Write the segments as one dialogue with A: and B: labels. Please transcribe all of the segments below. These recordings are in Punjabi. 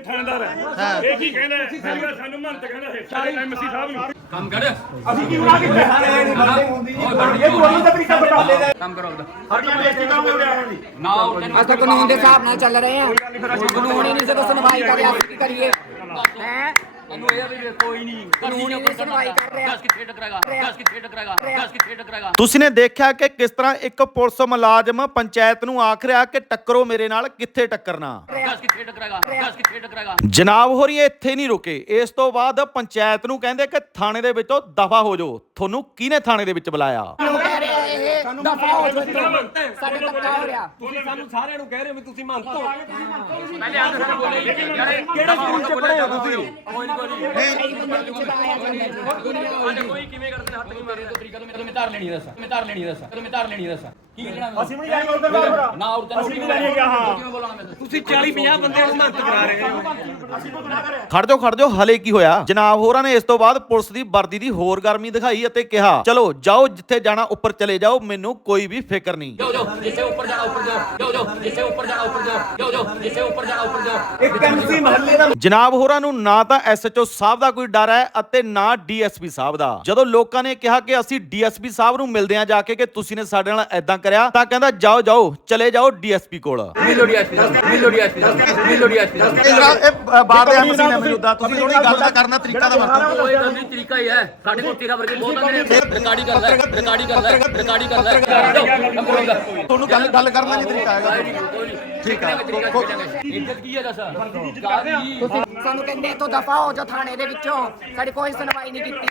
A: ਇਹ ਥਾਣੇਦਾਰ ਹੈ। ਇਹ ਕੀ ਕਹਿੰਦਾ ਹੈ? ਸਾਨੂੰ ਮੰਤ ਕਹਿੰਦਾ ਇਹ ਸਾਡੇ ਐਮਸੀ ਸਾਹਿਬ ਨੂੰ।
B: ਕੰਮ ਕਰ।
A: ਅਸੀਂ ਕੀ ਬਣਾ ਕੇ ਇਹ ਬੋਲਣ ਦਾ ਤਰੀਕਾ ਬਤਾ ਦੇ
B: ਕੰਮ ਕਰੋ ਆਪਦਾ।
A: ਸਾਡੀਆਂ ਬੇਇੱਜ਼ਤੀ ਕੰਮ ਹੋ ਰਿਹਾ ਹੈ
B: ਨਾ ਉਹ ਤੈਨੂੰ
C: ਅੱਜ ਤਾਂ ਕਾਨੂੰਨ ਦੇ ਹਿਸਾਬ ਨਾਲ ਚੱਲ ਰਹੇ ਆ ਕਾਨੂੰਨ ਹੀ ਨਹੀਂ ਜਦੋਂ ਸੁਣਵਾਈ ਕਰ ਰਿਹਾ ਅਸੀਂ ਕੀ ਕਰੀਏ? ਹੈ?
B: ਤੈਨੂੰ ਇਹ ਆ ਵੀ ਕੋਈ ਨਹੀਂ
C: ਕਾਨੂੰਨ ਹੀ ਸੁਣਵਾਈ ਕਰ ਰਿਹਾ।
B: ਦੱਸ ਕਿੱਥੇ ਟਕਰਾਏਗਾ ਦੱਸ ਕਿੱਥੇ ਟਕਰਾਏਗਾ ਦੱਸ ਕਿੱਥੇ ਟਕਰਾਏਗਾ
D: ਤੁਸੀਂ ਨੇ ਦੇਖਿਆ ਕਿ ਕਿਸ ਤਰ੍ਹਾਂ ਇੱਕ ਪੁਲਿਸ ਮੁਲਾਜ਼ਮ ਪੰਚਾਇਤ ਨੂੰ ਆਖ ਰਿਹਾ ਕਿ ਟੱਕਰੋ ਮੇਰੇ ਨਾਲ ਕਿੱਥੇ ਟੱਕਰਨਾ?
B: ਦੱਸ ਕਿੱਥੇ ਟਕਰਾਏਗਾ ਦੱਸ ਕਿੱਥੇ ਟਕਰਾਏਗਾ
D: ਜਨਾਬ ਹੋਰੀ ਇੱਥੇ ਨਹੀਂ ਰੁਕੇ। ਇਸ ਤੋਂ ਬਾਅਦ ਪੰਚਾਇਤ ਨੂੰ ਕਹਿੰਦੇ ਕਿ ਥਾਣੇ ਦੇ ਵਿੱਚੋਂ ਦਫਾ ਹੋ ਜਾਓ। ਤੁਹਾਨੂੰ ਕਿਹਨੇ ਥਾਣੇ ਦੇ ਵਿੱਚ ਬੁਲਾਇਆ?
C: ਕਹਿ ਰਿਹਾ ਇਹ ਦਫਾ ਹੋ ਜਾਓ ਸਾਡੇ ਧੱਕਾ ਹੋ ਰਿਹਾ।
E: ਤੁਸੀਂ ਸਾਨੂੰ ਸਾਰਿਆਂ ਨੂੰ ਕਹਿ ਰਹੇ ਹੋ ਵੀ ਤੁਸੀਂ ਮੰਨ ਤੋਂ
B: ਪਹਿਲੇ ਆ ਕੇ ਬੋਲੇ ਯਾਰ ਕਿਹੜੇ ਸਕੂਲ ਚ ਪੜ੍ਹੇ ਹੋ ਤੁਸੀਂ? ਕੋਈ ਨਹੀਂ। ਕੋਈ ਨਹੀਂ ਕੋਈ ਕਿਵੇਂ ਕਰਦੇ ਨੇ ਹੱਥ ਨਹੀਂ ਮਾਰੇ ਤੋਂ ਤਰੀਕਾ ਤੋਂ ਮੈਂ ਧਾਰ ਲੈਣੀ ਦੱਸ। ਮੈਂ ਧਾਰ ਲੈਣੀ ਦੱਸ। ਮੈਂ ਧਾਰ ਲੈਣੀ ਦੱਸ। ਕੀ ਕਹਿਣਾ
A: ਅਸੀਂ ਵੀ ਜਾਏਂਗੇ ਉਧਰ ਬਾਹਰ
B: ਨਾ ਉਹ ਤੈਨੂੰ
A: ਅਸੀਂ ਵੀ ਲੈਣੇ ਗਿਆ ਹਾਂ।
B: ਕਿਵੇਂ ਬੋਲਣਾ ਮੈਂ
E: ਤੁਸੀਂ 40 50 ਬੰਦੇ ਨੂੰ ਮੰਤ ਕਰਾ ਰਹੇ ਹੋ।
A: ਅਸੀਂ ਕੋਈ ਗੁਨਾਹ ਕਰਿਆ।
D: ਖੜ ਜਾਓ ਖੜ ਜਾਓ ਹਲੇ ਕੀ ਹੋਇਆ? ਜਨਾਬ ਹੋਰਾਂ ਨੇ ਇਸ ਤੋਂ ਬਾਅਦ ਪੁਲਿਸ ਦੀ ਵਰਦੀ ਦੀ ਹੋਰ ਗਰਮੀ ਦਿਖਾਈ ਅਤੇ ਕਿਹਾ ਚਲੋ ਜਾਓ ਜਿੱਥੇ ਜਾਣਾ ਉੱਪਰ ਚਲੇ ਜਾਓ ਮੈਨੂੰ ਕੋਈ ਵੀ ਫਿਕਰ ਨਹੀਂ।
B: ਜਾਓ ਜਾਓ ਜਿੱਥੇ ਉੱਪਰ ਜਾਣਾ ਉੱਪਰ ਜਾਓ। ਜਾਓ ਜਾਓ ਜਿੱਥੇ ਉੱਪਰ ਜਾਣਾ ਉੱਪਰ ਜਾਓ। ਜਾਓ ਜਾਓ ਜਿੱਥੇ ਉੱਪਰ ਜਾਣਾ ਉੱਪਰ ਜਾਓ।
E: ਇੱਕ ਐਮਸੀ ਮਹੱਲੇ ਦਾ
D: ਜਨਾਬ ਹੋਰਾਂ ਨੂੰ ਨਾ ਤਾਂ ਐਸਐਚਓ ਸਾਹਿਬ ਦਾ ਕੋਈ ਡਰ ਹੈ ਅਤੇ ਨਾ ਡੀਐਸਪੀ ਸਾਹਿਬ ਦਾ। ਜਦੋਂ ਲੋਕਾਂ ਨੇ ਕਿਹਾ ਕਿ ਅਸੀਂ ਡੀਐਸਪੀ ਸਾਹਿਬ ਨੂੰ ਮਿਲਦੇ ਹਾਂ ਜਾ ਕੇ ਕਿ ਤੁਸੀਂ ਨੇ ਸਾਡੇ ਨਾਲ ਐਦਾਂ ਕਰਿਆ ਤਾਂ ਕਹਿੰਦਾ ਜਾਓ ਜਾਓ ਚਲੇ ਜਾਓ ਡੀਐਸਪੀ ਕੋਲ।
B: ਮਿਲੋ ਡੀਐਸਪੀ ਮਿਲੋ ਡੀਐਸਪੀ ਮਿਲੋ ਡੀਐਸਪੀ
D: ਬਾਹਰ ਦੇ ਐਮਸੀ ਨੇ ਮੌਜੂਦਾ ਤੁਸੀਂ ਥੋੜੀ ਗੱਲ ਦਾ ਕਰਨਾ ਤਰੀਕਾ ਦਾ ਵਰਤੋ।
B: ਕੋਈ ਗੱਲ ਨਹੀਂ ਤਰੀਕਾ ਹੀ ਹੈ ਸਾਡੇ ਕੋਲ ਤੇਰਾ ਵਰਗੇ ਬਹੁਤ ਬੰਦੇ ਨੇ। ਰਿਕਾਰਡਿੰਗ ਕਰਦਾ ਰਿਕਾਰਡਿੰਗ ਕਰਦਾ ਰਿਕਾਰਡਿੰਗ ਕਰਦਾ
D: ਤੁਹਾਨੂੰ ਗੱਲ ਗੱਲ ਕਰਨ ਦਾ ਨਹੀਂ ਤਰੀਕਾ ਹੈਗਾ?
B: ਠੀਕ ਹੈ ਇੱਜ਼ਤ ਕੀ ਹੈ ਦੱਸ? ਕਾਦੀ
C: ਤੁਸੀਂ ਸਾਨੂੰ ਕਹਿੰਦੇ ਇੱਥੋਂ ਦਫਾ ਹੋ ਜਾਓ ਥਾਣੇ ਦੇ ਵਿੱਚੋਂ। ਸਾਡੀ ਕੋਈ ਸੁਣਵਾਈ ਨਹੀਂ ਕੀਤੀ।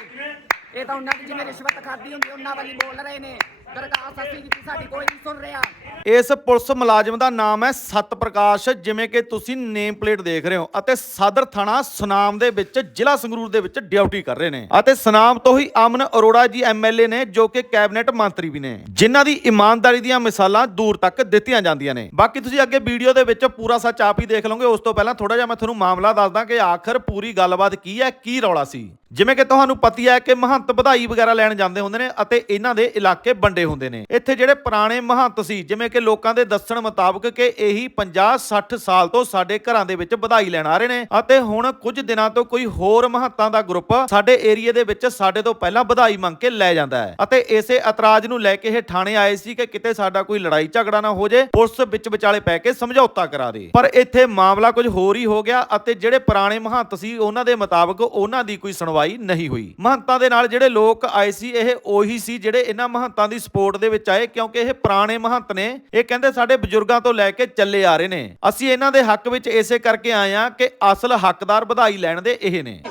C: ਇਹ ਤਾਂ ਉਹਨਾਂ ਦੀ ਜਿਵੇਂ ਰਿਸ਼ਵਤ ਖਾਦੀ ਹੁੰਦੀ ਉਹਨਾਂ ਵਾਲੀ ਬੋਲ ਰਹੇ ਨੇ। ਦਰਖਾਸਤ ਅਸੀਂ ਕੀਤੀ ਸਾਡੀ ਕੋਈ ਨਹੀਂ ਸੁਣ ਰਿਹਾ।
D: ਇਸ ਪੁਲਿਸ ਮੁਲਾਜ਼ਮ ਦਾ ਨਾਮ ਹੈ ਸਤ ਪ੍ਰਕਾਸ਼ ਜਿਵੇਂ ਕਿ ਤੁਸੀਂ ਨੇਮ ਪਲੇਟ ਦੇਖ ਰਹੇ ਹੋ ਅਤੇ ਸਾਦਰ ਥਾਣਾ ਸੁਨਾਮ ਦੇ ਵਿੱਚ, ਜ਼ਿਲ੍ਹਾ ਸੰਗਰੂਰ ਦੇ ਵਿੱਚ ਡਿਊਟੀ ਕਰ ਰਹੇ ਨੇ। ਅਤੇ ਸੁਨਾਮ ਤੋਂ ਹੀ ਅਮਨ ਅਰੋੜਾ ਜੀ ਐਮਐਲਏ ਨੇ, ਜੋ ਕਿ ਕੈਬਨਿਟ ਮੰਤਰੀ ਵੀ ਨੇ। ਜਿਨ੍ਹਾਂ ਦੀ ਇਮਾਨਦਾਰੀ ਦੀਆਂ ਮਿਸਾਲਾਂ ਦੂਰ ਤੱਕ ਦਿੱਤੀਆਂ ਜਾਂਦੀਆਂ ਨੇ। ਬਾਕੀ ਤੁਸੀਂ ਅੱਗੇ ਵੀਡੀਓ ਦੇ ਵਿੱਚ ਪੂਰਾ ਸੱਚ ਆਪ ਹੀ ਦੇਖ ਲਓਗੇ। ਉਸ ਤੋਂ ਪਹਿਲਾਂ ਥੋੜਾ ਜਿਹਾ ਮੈਂ ਤੁਹਾਨੂੰ ਮਾਮਲਾ ਦੱਸਦਾ ਕਿ ਆਖਰ ਪੂਰੀ ਗੱਲਬਾਤ ਕੀ ਹੈ, ਕੀ ਰੌਲਾ ਸੀ? ਜਿਵੇਂ ਕਿ ਤੁਹਾਨੂੰ ਪਤੀ ਹੈ ਕਿ ਮਹੰਤ ਵਧਾਈ ਵਗੈਰਾ ਲੈਣ ਜਾਂਦੇ ਹੁੰਦੇ ਨੇ ਅਤੇ ਇਹਨਾਂ ਦੇ ਇਲਾਕੇ ਵੰਡੇ ਹੁੰਦੇ ਨੇ। ਇੱਥੇ ਜਿਹੜੇ ਪੁਰਾਣੇ ਮਹੰਤ ਸੀ, ਜਿਵੇਂ ਕਿ ਲੋਕਾਂ ਦੇ ਦੱਸਣ ਮੁਤਾਬਕ ਕਿ ਇਹੀ 50 60 ਸਾਲ ਤੋਂ ਸਾਡੇ ਘਰਾਂ ਦੇ ਵਿੱਚ ਵਧਾਈ ਲੈਣ ਆ ਰਹੇ ਨੇ ਅਤੇ ਹੁਣ ਕੁਝ ਦਿਨਾਂ ਤੋਂ ਕੋਈ ਹੋਰ ਮਹੰਤਾਂ ਦਾ ਗਰੁੱਪ ਸਾਡੇ ਏਰੀਏ ਦੇ ਵਿੱਚ ਸਾਡੇ ਤੋਂ ਪਹਿਲਾਂ ਵਧਾਈ ਮੰਗ ਕੇ ਲੈ ਜਾਂਦਾ ਹੈ। ਅਤੇ ਇਸੇ ਇਤਰਾਜ਼ ਨੂੰ ਲੈ ਕੇ ਇਹ ਥਾਣੇ ਆਏ ਸੀ ਕਿ ਕਿਤੇ ਸਾਡਾ ਕੋਈ ਲੜਾਈ ਝਗੜਾ ਨਾ ਹੋ ਜੇ, ਪੁਲਿਸ ਵਿੱਚ ਵਿਚਾਲੇ ਪੈ ਕੇ ਸਮਝੌਤਾ ਕਰਾ ਦੇ। ਪਰ ਇੱਥੇ ਮਾਮਲਾ ਕੁਝ ਹੋਰ ਹੀ ਹੋ ਗਿਆ ਅਤੇ ਜਿਹੜੇ ਪੁਰਾਣੇ ਮਹੰਤ ਸੀ, ਉਹਨਾਂ ਦੇ ਮੁਤਾਬਕ ਉਹਨਾਂ ਦੀ ਕੋਈ ਸੁਣਵਾਈ ਨਹੀਂ ਹੋਈ। ਮਹੰਤਾਂ ਦੇ ਨਾਲ ਜਿਹੜੇ ਲੋਕ ਆਏ ਸੀ, ਇਹ ਉਹੀ ਸੀ ਜਿਹੜੇ ਇਹਨਾਂ ਮਹੰਤਾਂ ਦੀ ਸਪੋਰਟ ਦੇ ਵਿੱਚ ਆਏ, ਕਿਉਂਕਿ ਇਹ ਪੁਰਾਣੇ ਮਹੰਤ ਨੇ। ਇਹ ਕਹਿੰਦੇ ਸਾਡੇ ਬਜ਼ੁਰਗਾਂ ਤੋਂ ਲੈ ਕੇ ਚੱਲੇ ਆ ਰਹੇ ਨੇ। ਅਸੀਂ ਇਹਨਾਂ ਦੇ ਹੱਕ ਵਿੱਚ ਇਸੇ ਕਰਕੇ ਆਏ ਆ ਕਿ ਅਸਲ ਹੱਕਦਾਰ ਵਧਾਈ ਲੈਣ ਦੇ ਇਹ ਨੇ?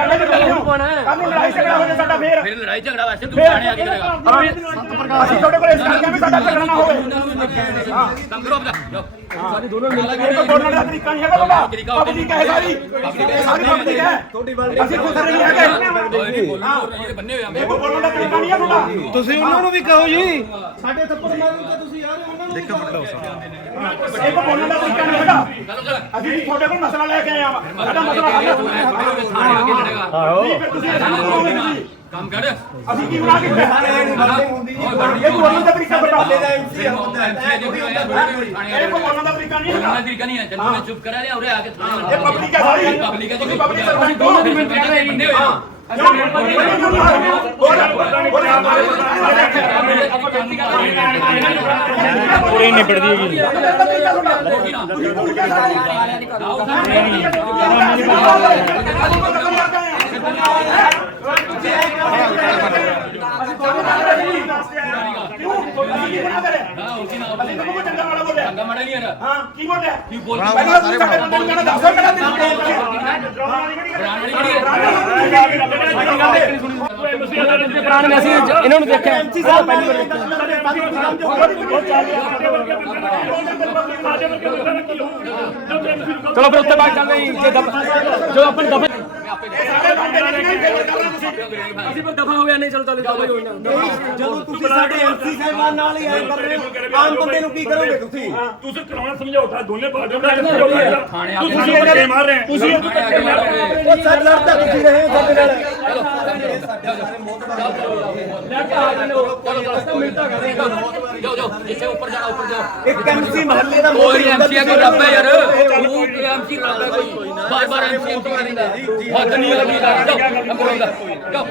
A: ਕਾਹਨੂੰ ਲੜਾਈ ਝਗੜਾ ਹੋ ਜਾ ਸਾਡਾ ਫੇਰ
B: ਫਿਰ ਲੜਾਈ ਝਗੜਾ ਵਾਸਤੇ ਤੂੰ ਥਾਣੇ ਆ ਕੇ ਕਰੇਗਾ
A: ਅਸੀਂ ਤੁਹਾਡੇ ਕੋਲ ਇਸ ਕਰਕੇ ਵੀ ਸਾਡਾ ਝਗੜਾ ਨਾ ਹੋਵੇ।
B: ਕੰਮ ਕਰੋ ਆਪਦਾ ਜਾਓ।
A: ਇਹ ਤਾਂ ਬੋਲਣ ਦਾ ਤਰੀਕਾ ਨਹੀਂ ਹੈਗਾ ਤੁਹਾਡਾ। ਪਬਲਿਕ ਹੈ ਸਾਰੀ। ਇਹ ਸਾਰੀ ਪਬਲਿਕ ਹੈ। ਅਸੀਂ ਖੁਦ ਨਹੀਂ ਹੈਗੇ।
B: ਇਹ ਬੰਨੇ ਹੋਏ ਆ
A: ਇਹ ਕੋਈ ਬੋਲਣ ਦਾ ਤਰੀਕਾ ਨਹੀਂ ਹੈ ਤੁਹਾਡਾ।
E: ਤੁਸੀਂ ਉਹਨਾਂ ਨੂੰ ਵੀ ਕਹੋ ਜੀ।
A: ਇਹ ਕੋਈ ਬੋਲਣ ਦਾ ਤਰੀਕਾ ਨਹੀਂ ਹੈਗਾ। ਅਸੀਂ ਵੀ ਤੁਹਾਡੇ ਕੋਲ ਮਸਲਾ ਲੈ ਕੇ ਆਏ ਆ। ਸਾਡਾ ਮਸਲਾ ਹੱਲ ਹੋਣਾ
B: ਕੰਮ ਕਰ
A: ਅਸੀਂ ਕੀ ਬਣਾ ਕੇ ਇਹ ਬੋਲਣ ਦਾ ਤਰੀਕਾ ਬਤਾ ਦੇ ਇਹ ਬੋਲਣ ਦਾ ਤਰੀਕਾ ਨਹੀਂ ਹੈਗਾ
B: ਉਹਨਾਂ ਦੀ ਹੈ। ਚੱਲ ਮੈਂ ਚੁੱਪ ਕਰਾ ਲਿਆ ਉਰੇ ਆ ਕੇ ਥਾਣੇ
A: ਇਹ ਪਬਲਿਕ ਹੈ ਸਾਰੀ
B: ਪਬਲਿਕ ਹੈ ਜੀ
A: ਪਬਲਿਕ ਸਰਪੰਚ ਦੋ ਮਿੰਟ
B: ਬੰਨੇ ਹੋਏ
A: ਪੂਰੀ ਨਿਬੜਦੀ ਹੈਗੀ ਕਿਉਂ ਅਸੀਂ ਬਣਾ ਕਰੇ
B: ਹਾਂ ਉਸੇ ਨਾਲ
A: ਅਸੀਂ ਤਾਂ ਕੋਈ ਚੰਗਾ ਵਾਲਾ ਬੋਲਿਆ
B: ਚੰਗਾ ਮੜਾ ਨਹੀਂ ਯਾਰ
A: ਹਾਂ ਕੀ ਬੋਲਿਆ
B: ਕੀ ਬੋਲ
A: ਪਹਿਲਾਂ ਤੁਸੀਂ ਸਾਡੇ ਬੰਦੇ ਨੂੰ ਕਹਿਣਾ ਦੱਸੋ ਕਿਹੜਾ ਤੈਨੂੰ ਡਰਾਉਣ ਵਾਲੀ ਕਿਹੜੀ ਗੱਲ
B: ਪੁਰਾਣੀ ਕਿਹੜੀ ਹੈ
E: ਪੁਰਾਣੇ ਮੈਸੇਜ ਇਹਨਾਂ ਨੂੰ ਦੇਖਿਆ ਐਮਸੀ ਸਾਹਿਬ ਪਹਿਲੀ ਵਾਰ ਚਲੋ ਫਿਰ ਉੱਤੇ ਬਾਅਦ ਚੱਲਦੇ ਹਾਂ ਜੇ ਦਫਾ ਦਫਾ ਅਸੀਂ ਪਰ ਦਫਾ ਹੋ ਗਿਆ ਨਹੀਂ ਚਲੋ ਚਲੋ ਦਫਾ ਹੀ ਹੋਈ ਨਾ
F: ਜਦੋਂ ਤੁਸੀਂ ਸਾਡੇ ਐਮਸੀ ਸਾਹਿਬਾਨ ਨਾਲ ਹੀ ਐ ਕਰ ਰਹੇ ਹੋ ਆਮ ਬੰਦੇ ਨੂੰ ਕੀ ਕਰੋਗੇ ਤੁਸੀਂ?
A: ਤੁਸੀਂ ਕਰਾਉਣਾ ਸਮਝੌਤਾ ਦੋਨੇ ਪਾਰਟੀਆਂ ਦਾ ਸਮਝੌਤਾ ਤੁਸੀਂ ਧੱਕੇ ਮਾਰ ਰਹੇ ਹੋ। ਤੁਸੀਂ ਧੱਕੇ ਮਾਰ ਰਹੇ ਹੋ।
F: ਉਹ ਸਰ ਲੜਦਾ ਤੁਸੀਂ ਰਹੇ ਹੋ ਸਾਡੇ ਨਾਲ।
B: ਜਾਓ ਜਾਓ ਇੱਥੇ ਉੱਪਰ ਜਾਣਾ ਉੱਪਰ ਜਾਓ
F: ਇੱਕ ਐਮਸੀ ਮਹੱਲੇ ਦਾ
B: ਕੋਈ ਐਮਸੀ ਹੈ ਕੋਈ ਰੱਬ ਹੈ ਯਾਰ। ਕੋਈ ਐਮਸੀ ਰੱਬ ਹੈ ਕੋਈ। ਬਾਰ ਬਾਰ ਐਮਸੀ ਐਮਸੀ ਕਰਿੰਦਾ ਹੱਥ ਨਹੀਂ ਲੱਗੀ ਜਾਓ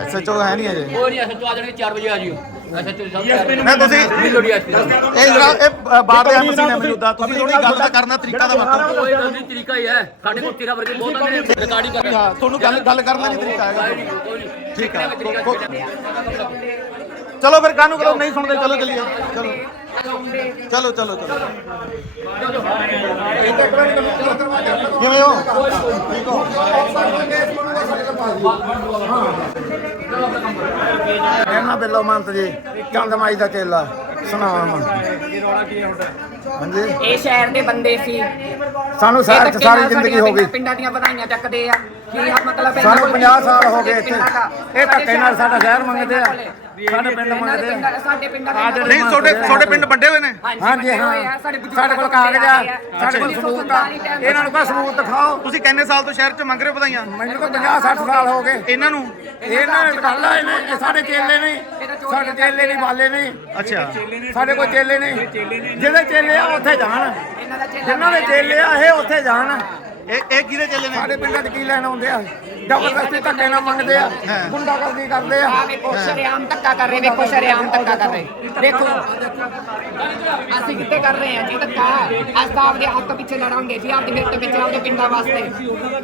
D: ਐਸਐਚਓ ਹੈ ਨਹੀਂ ਅਜੇ।
B: ਕੋਈ ਨਹੀਂ ਐਸਾ ਆ ਜਾਣਗੇ 4 ਵਜੇ ਆ ਜਿਓ। ਐਸਾ ਚੋ ਸਭ
D: ਮੈਂ ਤੁਸੀਂ
B: ਨਹੀਂ ਲੋੜੀ ਐਸਪੀ
D: ਇਹ ਜਰਾ ਇਹ ਬਾਹਰ ਦੇ ਐਮਸੀ ਨੇ ਮੌਜੂਦਾ। ਤੁਸੀਂ ਥੋੜੀ ਗੱਲ ਦਾ ਕਰਨਾ ਤਰੀਕਾ ਦਾ ਵਰਤੋ
B: ਕੋਈ ਗੱਲ ਨਹੀਂ ਤਰੀਕਾ ਹੀ ਹੈ। ਸਾਡੇ ਕੋਲ ਤੇਰਾ ਵਰਗੇ ਬਹੁਤ ਆਂਦੇ ਨੇ ਰਿਕਾਰਡਿੰਗ ਕਰ
D: ਹਾਂ ਤੁਹਾਨੂੰ ਗੱਲ ਗੱਲ ਕਰਨ ਦਾ ਨਹੀਂ ਤਰੀਕਾ ਹੈਗਾ।
B: ਕੋਈ ਨਹੀਂ
D: ਠੀਕ ਹੈ। ਚਲੋ ਫਿਰ ਕਾਹਨੂੰ ਕਰੋ ਨਹੀਂ ਸੁਣਦੇ ਚਲੋ ਚਲੀਏ। ਚਲੋ। ਚਲੋ ਚਲੋ ਚਲੋ। ਕਿਵੇਂ ਹੋ? ਠੀਕ ਹੋ?
G: ਇਹਨਾਂ ਬਿੱਲੋ ਮੰਤ ਜੀ ਚੰਦਮਾਈ ਦਾ ਚੇਲਾ ਸੁਨਾਮ। ਹਾਂਜੀ।
C: ਇਹ ਸ਼ਹਿਰ ਦੇ ਬੰਦੇ ਸੀ।
G: ਸਾਨੂੰ
C: ਇਹ
G: ਸਾਰੀ
C: ਧੱਕੇ
G: ਸਾਰੀ
C: ਨਾਲ
G: ਜ਼ਿੰਦਗੀ
C: ਸਾਡੀਆਂ
G: ਹੋ ਗਈ।
C: ਪਿੰਡਾਂ ਦੀਆਂ ਵਧਾਈਆਂ ਚੱਕਦੇ ਆ। ਕੀ ਮਤਲਬ ਹੈ
G: ਸਾਨੂੰ 50 ਸਾਲ ਹੋ ਗਏ ਇੱਥੇ।
C: ਪਿੰਡਾਂ ਦਾ।
G: ਇਹ ਧੱਕੇ ਨਾਲ ਸਾਡਾ ਸ਼ਹਿਰ ਮੰਗਦੇ ਆ। ਸਾਡੇ ਪਿੰਡ
C: ਇਹਨਾਂ ਦੇ
G: ਮੰਗਦੇ ਆ।
C: ਪਿੰਡਾਂ- ਸਾਡੇ ਪਿੰਡਾਂ ਦੇ
G: ਆ ਜਿਹੜੇ
D: ਨਹੀਂ ਤੁਹਾਡੇ ਤੁਹਾਡੇ ਪਿੰਡ ਵੱਡੇ ਹੋਏ ਨੇ?
G: ਹਾਂਜੀ ਹਾਂ। ਸਾਡੇ ਕੋਲ ਕਾਗਜ਼ ਆ। ਸਾਡੇ ਕੋਲ ਸਬੂਤ ਆ। ਇਹਨਾਂ ਨੂੰ ਕਾ ਸਬੂਤ ਦਿਖਾਓ।
D: ਤੁਸੀਂ ਕਿੰਨੇ ਸਾਲ ਤੋਂ ਸ਼ਹਿਰ ਚ ਮੰਗ ਰਹੇ ਹੋ ਵਧਾਈਆਂ?
G: ਮੈਨੂੰ ਤਾਂ 50 60 ਸਾਲ ਹੋ ਗਏ।
D: ਇਹਨਾਂ ਨੂੰ?
G: ਇਹਨਾਂ ਨੇ ਗੱਲ ਆ ਇਹਨੇ ਇਹ ਸਾਡੇ ਚੇਲੇ ਨਹੀਂ ਸਾਡੇ ਚੇਲੇ ਨਹੀਂ ਬਾਲੇ ਨਹੀਂ
D: ਅੱਛਾ।
G: ਸਾਡੇ ਕੋਲ ਚੇਲੇ ਨਹੀਂ ਜਿਹਦੇ ਚੇਲੇ ਆ ਉੱਥੇ ਜਾਣ। ਜਿਨ੍ਹਾਂ ਦੇ ਚੇਲੇ ਆ ਇਹ ਉੱਥੇ ਜਾਣ।
D: ਇਹ ਇਹ ਕਿਹਦੇ ਚੱਲੇ ਨੇ?
G: ਸਾਡੇ ਪਿੰਡਾਂ 'ਚ ਕੀ ਲੈਣ ਆਉਂਦੇ ਆ? ਜ਼ਬਰਦਸਤੀ ਧੱਕੇ ਨਾਲ ਮੰਗਦੇ ਆ। ਗੁੰਡਾਗਰਦੀ ਕਰਦੇ ਆ।
C: ਆ ਵੇਖੋ ਸ਼ਰੇਆਮ ਧੱਕਾ ਕਰ ਰਹੇ ਵੇਖੋ ਸ਼ਰੇਆਮ ਧੱਕਾ ਕਰ ਰਹੇ। ਦੇਖੋ ਅਸੀਂ ਕਿੱਥੇ ਕਰ ਰਹੇ ਹਾਂ ਜੀ ਧੱਕਾ ਅਸੀਂ ਤਾਂ ਆਪਦੇ ਹੱਕ ਪਿੱਛੇ ਲੜਾਂਗੇ ਜੀ ਆਪਦੇ ਹਿੱਤ ਪਿੱਛੇ ਆਪਦੇ ਪਿੰਡਾਂ ਵਾਸਤੇ।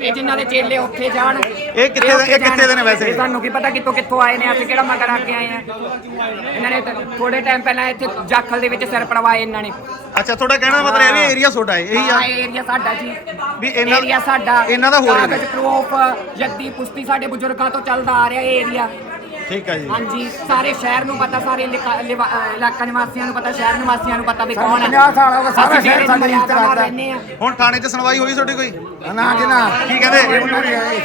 C: ਇਹ ਜਿਨ੍ਹਾਂ ਦੇ ਚੇਲੇ ਉੱਥੇ ਜਾਣ
D: ਇਹ ਕਿੱਥੇ ਦੇ- ਇਹ ਕਿੱਥੇ ਦੇ ਨੇ। ਵੈਸੇ?
C: ਸਾਨੂੰ ਕੀ ਪਤਾ ਕਿੱਥੋਂ ਕਿੱਥੋਂ ਆਏ ਨੇ ਅਸੀਂ ਕਿਹੜਾ ਮਗਰ ਆ ਕੇ ਆਏ ਆ? ਇਹਨਾਂ ਨੇ ਥੋੜੇ ਟਾਈਮ ਪਹਿਲਾਂ ਇੱਥੇ ਜਾਖਲ ਦੇ ਵਿੱਚ ਸਿਰ ਪੜਵਾਏ ਇਹਨਾਂ ਨੇ।
D: ਅੱਛਾ ਤੁਹਾਡਾ ਕਹਿਣ ਮਤਲਬ ਇਹ ਵੀ ਏਰੀਆ ਤੁਹਾਡਾ ਹੈ ਇਹੀ ਆ?
C: ਹਾਂ ਇਹ ਏਰੀਆ ਸਾਡਾ ਜੀ।
D: ਵੀ ਇਹਨਾਂ-
C: ਏਰੀਆ ਸਾਡਾ
D: ਇਹਨਾਂ ਦਾ ਹੋਰ
C: ਕਾਗਜ਼ ਪ੍ਰੂਫ ਜੱਦੀ ਪੁਸ਼ਤੀ ਸਾਡੇ ਬਜ਼ੁਰਗਾਂ ਤੋਂ ਚੱਲਦਾ ਆ ਰਿਹਾ ਇਹ ਏਰੀਆ
D: ਠੀਕ ਹੈ ਜੀ।
C: ਹਾਂਜੀ ਸਾਰੇ ਸ਼ਹਿਰ ਨੂੰ ਪਤਾ ਸਾਰੇ ਇਲਾਕਾ ਲਿਵਾ- ਅਹ ਇਲਾਕਾ ਨਿਵਾਸੀਆਂ ਨੂੰ ਪਤਾ ਸ਼ਹਿਰ ਨਿਵਾਸੀਆਂ ਨੂੰ ਪਤਾ ਵੀ ਕੌਣ ਹੈ
G: 50 ਸਾਲ ਹੋ ਗਏ ਸਾਰਾ
C: ਅਸੀਂ
G: ਸ਼ਹਿਰ ਸਾਡੀ
C: ਮਰਿਆਦਾ ਨਾਲ ਰਹਿੰਦੇ ਆ।
D: ਹੁਣ ਥਾਣੇ 'ਚ ਸੁਣਵਾਈ ਹੋਈ ਤੁਹਾਡੀ ਕੋਈ?
G: ਨਾ ਜੀ ਨਾ।
D: ਕੀ ਕਹਿੰਦੇ?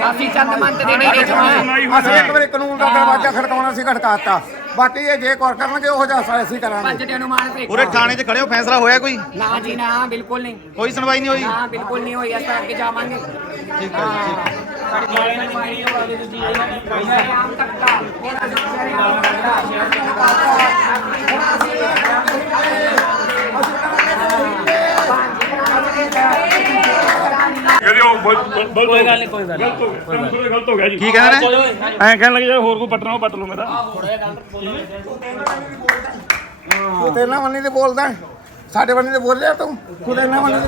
C: ਅਸੀਂ ਚੰਦ ਮੰਤ ਦੇ ਡੇਰੇ ਚ ਹਾਂ
G: ਅਸੀਂ ਇੱਕ ਵਾਰੀ ਕਾਨੂੰਨ ਦਾ ਦਰਵਾਜ਼ਾ ਖੜਕਾਉਣਾ ਸੀ ਖੜਕਾਤਾ। ਬਾਕੀ ਇਹ ਜੇ ਕੋਰ ਕਰਨਗੇ ਉਹ ਜਿਹਾ ਸਾ- ਅਸੀਂ ਕਰਾਂਗੇ।
C: ਪੰਜ ਦੇ ਅਨੁਮਾਨ ਤੇ
D: ਪੂਰੇ ਥਾਣੇ 'ਚ ਖੜੇ ਹੋ ਫੈਸਲਾ ਹੋਇਆ ਕੋਈ?
C: ਨਾ ਜੀ ਨਾ ਬਿਲਕੁਲ ਨਹੀਂ।
D: ਕੋਈ ਸੁਣਵਾਈ ਨਹੀਂ ਹੋਈ?
C: ਨਾ ਬਿਲਕੁਲ ਨਹੀਂ ਹੋਈ ਅਸੀਂ ਅੱਗੇ ਜਾਵਾਂਗੇ।
D: ਠੀਕ ਹੈ ਜੀ, ਠੀਕ ਹੈ
A: ਕਹਿੰਦੇ ਉਹ ਕੋਈ ਗੱਲ ਨਹੀਂ ਕੋਈ ਗੱਲ ਨਹੀਂ ਗਲਤ ਹੋ ਗਿਆ ਜੀ।
D: ਕੀ ਕਹਿੰਦੇ ਨੇ
A: ਐਂ ਕਹਿਣ ਲੱਗੇ ਜੇ ਹੋਰ ਕੋਈ ਪਟਣਾ ਉਹ ਪਟ ਲਓ ਮੇਰਾ
G: ਤੂੰ। ਤੇਰੇ ਨਾਲ ਮੰਨੀ ਤੇ ਬੋਲਦਾ? ਸਾਡੇ ਬੰਨੀ ਤੇ ਬੋਲਿਆ ਤੂੰ। ਤੂੰ ਤੇਰੇ ਨਾਲ ਮੰਨੀ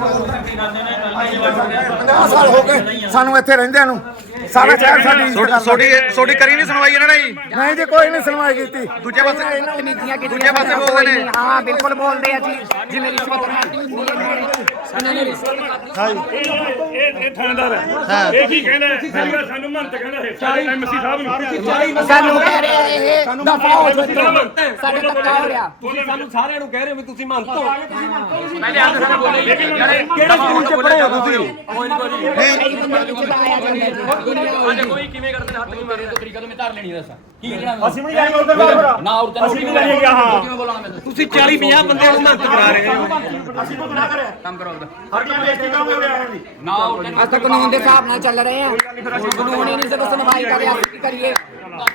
G: 50 ਸਾਲ ਹੋ ਗਏ ਸਾਨੂੰ ਇੱਥੇ ਰਹਿੰਦਿਆਂ ਨੂੰ। ਸਾਰਾ ਸ਼ਹਿਰ ਸਾਡੀ ਇੱਜ਼ਤ ਕਰਦਾ।
D: ਤੁਹਾਡੀ ਤੁਹਾਡੀ ਕਰੀ ਨਹੀਂ ਸੁਣਵਾਈ ਇਹਨਾਂ ਨੇ ਜੀ?
G: ਨਹੀਂ ਜੀ ਕੋਈ ਨਹੀਂ ਸੁਣਵਾਈ ਕੀਤੀ।
D: ਦੂਜੇ ਪਾਸੇ
C: ਨੀਤੀਆਂ ਕੀਤੀਆਂ
D: ਦੂਜੇ ਪਾਸੇ ਬੋਲਦੇ
C: ਕੋਈ
D: ਨੇ।
C: ਨਹੀਂ, ਹਾਂ ਬਿਲਕੁਲ ਬੋਲਦੇ ਆ ਜੀ। ਜਿਵੇਂ ਰਿਸ਼ਵਤ ਖਾਦੀ ਹੁੰਦੀ ਹੈ ਇਹਨਾਂ ਨੇ ਇਹਨਾਂ ਨੇ ਰਿਸ਼ਵਤ ਖਾਧੀ
A: ਇਹ ਇਹ ਥਾਣੇਦਾਰ ਹੈ। ਇਹ ਕੀ ਕਹਿੰਦਾ ਹੈ? ਸਾਨੂੰ ਸਾਨੂੰ ਮੰਤ ਕਹਿੰਦਾ ਹੈ ਐਮਸੀ ਸਾਹਿਬ ਨੂੰ।
C: ਸਾਨੂੰ ਕਹਿ ਰਿਹਾ ਇਹ ਦਫਾ ਹੋ ਜਾਓ ਸਾਡੇ ਧੱਕਾ ਹੋ ਰਿਹਾ।
E: ਤੁਸੀਂ ਸਾਨੂੰ ਸਾਰਿਆਂ ਨੂੰ ਕਹਿ ਰਹੇ ਹੋ ਵੀ ਤੁਸੀਂ ਮੰਨ ਤੋਂ
F: ਕਿਹੜੇ ਸਕੂਲ ਚ ਪੜ੍ਹੇ ਹੋ ਤੁਸੀਂ?
C: ਕਈ ਬੰਦੇ ਵਿੱਚ ਤਾਂ ਆਇਆ ਜਾਂਦਾ ਜੀ
B: ਅੱਜ ਕੋਈ ਕਿਵੇਂ ਕਰਦੇ ਨੇ? ਹੱਥ ਨਹੀਂ ਮਾਰੇ ਤੋਂ ਤਰੀਕਾ ਤੋਂ ਮੈਂ ਧਾਰ ਲੈਣੀ ਦੱਸ। ਕੀ ਕਹਿਣਾ
A: ਅਸੀਂ ਵੀ ਜਾਏਂਗੇ ਉਧਰ ਬਾਹਰ।
B: ਨਾ ਔਰ ਤੈਨੂੰ
A: ਅਸੀਂ ਵੀ ਜਾਏਂਗੇ ਹਾਂ।
B: ਕਿਵੇਂ ਬੋਲਣਾ ਮੈਂ
E: ਤੁਸੀਂ 40 50 ਬੰਦੇ ਨੂੰ ਮੰਤ ਕਰਾ ਰਹੇ ਹੋ।
A: ਅਸੀਂ ਕੋਈ ਨਾ
B: ਕੰਮ ਕਰੋ
A: ਬੇਇੱਜ਼ਤੀ
B: ਨਾ
C: ਕਾਨੂੰਨ ਦੇ ਹਿਸਾਬ ਨਾਲ ਚੱਲ ਰਹੇ ਹਾਂ ਕਾਨੂੰਨ ਹੀ ਨਹੀਂ ਜਦੋਂ ਸੁਣਵਾਈ ਕਰ ਰਿਹਾ ਅਸੀਂ ਕੀ ਕਰੀਏ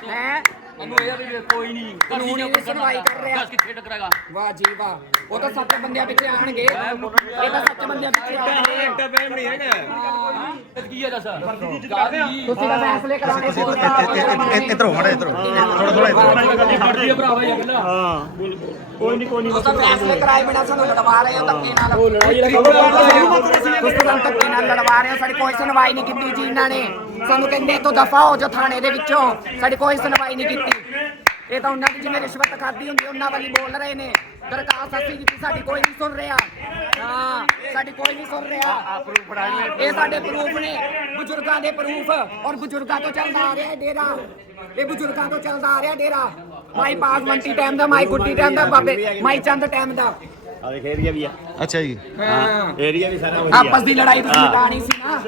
C: ਹੈ?
B: ਤੈਨੂੰ ਇਹ ਆ ਵੀ ਕੋਈ ਨਹੀਂ
C: ਕਾਨੂੰਨ ਹੀ ਸੁਣਵਾਈ ਕਰ ਰਿਹਾ
B: ਦੱਸ ਕਿੱਥੇ ਟਕਰਾਗਾ
C: ਵਾਹ ਜੀ ਵਾਹ ਉਹ ਤਾਂ ਸੱਚ ਬੰਦਿਆਂ ਪਿੱਛੇ ਆਣਗੇ ਇਹ ਤਾਂ ਸੱਚ ਬੰਦਿਆਂ ਪਿੱਛੇ ਆਣਗੇ
B: ਕੀ ਹੈ ਦੱਸ
C: ਤੁਸੀਂ ਤਾਂ ਫੈਸਲੇ ਕਰਾਉਣੇ
D: ਇਧਰੋਂ ਮੜੇ ਇਧਰੋਂ ਥੋੜਾ ਥੋੜਾ ਇਧਰੋਂ
B: ਭਰਾਵਾ ਯਾਰ ਨਾ
A: ਹਾਂ ਕੋਈ ਨਹੀਂ ਕੋਈ ਨਹੀਂ
C: ਤੁਸੀਂ ਤਾਂ ਫੈਸਲੇ ਕਰਾਏ ਬਿਨਾ ਸਾਨੂੰ ਲੜਵਾ ਰਹੇ ਹੋ ਧੱਕੇ ਨਾਲ। ਉਹ ਲੜਾਈ ਤੁਸੀਂ ਤਾਂ ਧੱਕੇ ਨਾਲ ਲੜਵਾ ਰਹੇ ਹੋ। ਸਾਡੀ ਕੋਈ ਸੁਣਵਾਈ ਨਹੀਂ ਕੀਤੀ ਜੀ ਇਹਨਾਂ ਨੇ। ਸਾਨੂੰ ਕਹਿੰਦੇ ਤੋਂ ਦਫਾ ਹੋ ਜਾ ਥਾਣੇ ਦੇ ਵਿੱਚੋਂ। ਸਾਡੀ ਕੋਈ ਸੁਣਵਾਈ ਨਹੀਂ ਕੀਤੀ। ਇਹ ਤਾਂ ਉਹਨਾਂ ਦੀ ਜਿਵੇਂ ਰਿਸ਼ਵਤ ਖਾਦੀ ਹੁੰਦੀ ਉਹਨਾਂ ਵਾਲੀ ਬੋਲ ਰਹੇ ਨੇ। ਦਰਖਾਸਤ ਅਸੀਂ ਕੀਤੀ ਸਾਡੀ ਕੋਈ ਨਹੀਂ ਸੁਣ ਰਿਹਾ। ਹਾਂ ਸਾਡੀ ਕੋਈ ਨਹੀਂ ਸੁਣ ਰਿਹਾ। ਇਹ ਸਾਡੇ ਪ੍ਰੂਫ ਨੇ। ਬਜ਼ੁਰਗਾਂ ਦੇ ਪ੍ਰੂਫ ਔਰ ਬਜ਼ੁਰਗਾਂ ਤੋਂ ਚੱਲਦਾ ਆ ਰਿਹਾ ਡੇਰਾ। ਇਹ ਬਜ਼ੁਰਗਾਂ ਤੋਂ ਚੱਲਦਾ ਆ ਰਿਹਾ ਡੇਰਾ। ਮਾਈ ਪਾਗਮੰਟੀ ਟਾਈਮ ਦਾ ਮਾਈ ਗੁੱਡੀ ਟਾਈਮ ਦਾ ਬਾਬੇ ਮਾਈ ਚੰਦ ਟਾਈਮ ਦਾ
H: ਆ ਦੇਖ ਏਰੀਆ ਵੀ ਆ
D: ਅੱਛਾ ਜੀ
C: ਹਾਂ
H: ਏਰੀਆ ਵੀ ਸਾਰਾ ਵਧੀਆ
C: ਆਪਸ ਦੀ ਲੜਾਈ ਤੁਸੀਂ ਮਿਟਾਣੀ ਸੀ ਨਾ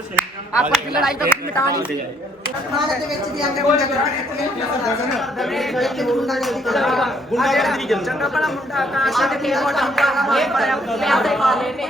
C: ਆਪਸ ਦੀ ਲੜਾਈ ਤਾਂ ਤੁਸੀਂ ਮਿਟਾਣੀ ਸੀ
I: ਥਾਣੇ ਦੇ ਵਿੱਚ ਵੀ ਆਂਦੇ ਮੁੰਡੇ
C: ਚੰਗਾ ਭਲਾ ਮੁੰਡਾ ਆਕਾਸ਼ ਦੇ ਕੇ ਮੋਟਾ ਹੁੰਦਾ ਇਹ ਬੜਾ ਪਿਆਰ ਦੇ ਵਾਲੇ ਨੇ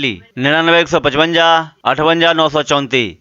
H: 99155 58934